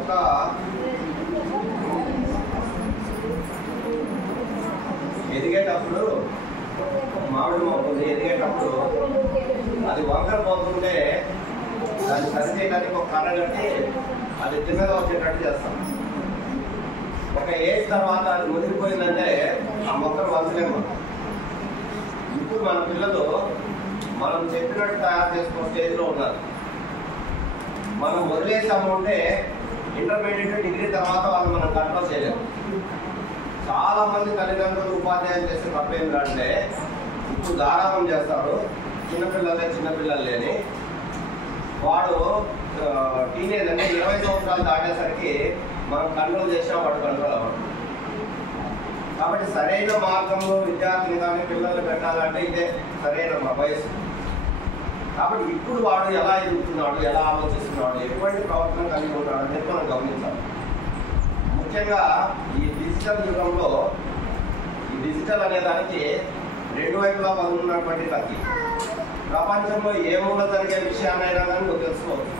మొక్క ఎదిగేటప్పుడు, మామిడి మొక్క ఎదిగేటప్పుడు అది వంకర పోతుంటే దాన్ని సరి చేయడానికి ఒక కర్ర కట్టి అది తిన్నగా వచ్చేటట్టు చేస్తాం. ఒక ఏజ్ తర్వాత అది ముదిరిపోయిందంటే ఆ మొక్కలు వంచలేము. ఇప్పుడు మన పిల్లలు మనం చెప్పినట్టు తయారు చేసుకున్న స్టేజ్లో ఉన్నారు. మనం వదిలేసామంటే ఇంటర్మీడియట్ డిగ్రీ తర్వాత వాళ్ళు మనం కంట్రోల్ చేయలేము. చాలా మంది తల్లిదండ్రులు ఉపాధ్యాయులు చేసే తప్పేంటి అంటే ఇప్పుడు గారాబం చేస్తారు. చిన్నపిల్లలు లేని వాడు టీనేజ్ అంటే 20 సంవత్సరాలు దాటేసరికి మనం కంట్రోల్ చేసినా వాడు కంట్రోల్ అవ్వడు. కాబట్టి సరైన మార్గంలో విద్యార్థిని కానీ పిల్లలు పెట్టాలంటే ఇదే సరైన వయసు. కాబట్టి ఇప్పుడు వాడు ఎలా ఎదుగుతున్నాడు, ఎలా ఆలోచిస్తున్నాడు, ఎటువంటి ప్రవర్తన కలిగి ఉన్నాడు అనేది మనం గమనించాలి. ముఖ్యంగా ఈ డిజిటల్ యుగంలో ఈ డిజిటల్ అనే దానికి రెండు వైపులా ఉన్నటువంటి కత్తి. ప్రపంచంలో ఏ మూల జరిగే విషయాన్నైనా కానీ నువ్వు తెలుసుకోవచ్చు.